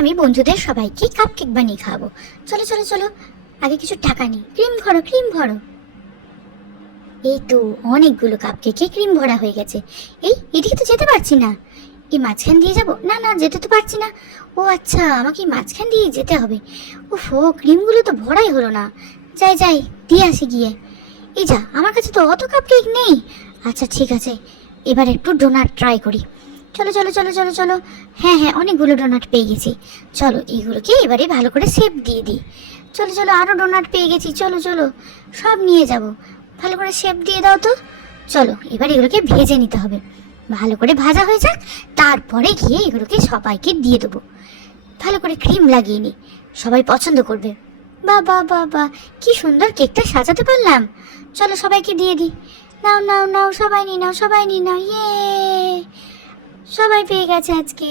আমি বন্ধুদের সবাইকে কাপকেক বানিয়ে খাওয়াবো। চলো চলো চলো, আগে কিছু টাকা নিই। ক্রিম ভরো, ক্রিম ভরো। এই তো অনেকগুলো কাপকেকে ক্রিম ভরা হয়ে গেছে। এদিকে তো যেতে পারছি না। এই মাঝখান দিয়ে যাব? না না, যেতে তো পারছি না। ও আচ্ছা, আমাকে এই মাঝখান দিয়ে যেতে হবে। ওফো, ক্রিমগুলো তো ভরাই হলো না। যাই যাই, দিয়ে আসি গিয়ে। এই যা, আমার কাছে তো অত কাপকেক নেই। আচ্ছা ঠিক আছে, এবার একটু ডোনাট ট্রাই করি। চলো চলো চলো চলো চলো। হ্যাঁ হ্যাঁ, অনেকগুলো ডোনাট পেয়ে গেছি। চলো এইগুলোকে এবারে ভালো করে শেপ দিয়ে দিই। চলো চলো, আরও ডোনাট পেয়ে গেছি। চলো চলো, সব নিয়ে যাব। ভালো করে শেপ দিয়ে দাও তো। চলো এবার এগুলোকে ভেজে নিতে হবে। ভালো করে ভাজা হয়ে যাক, তারপরে গিয়ে এগুলোকে সবাইকে দিয়ে দেবো। ভালো করে ক্রিম লাগিয়ে নিই, সবাই পছন্দ করবে। বাহ বাহ বাহ বাহ, কি সুন্দর কেকটা সাজাতে পারলাম। চলো সবাইকে দিয়ে দিই। নাও নাও নাও, সবাই নিয়ে নাও, সবাই নিয়ে নাও। ইয়ে, সবাই পেয়ে গেছে আজকে।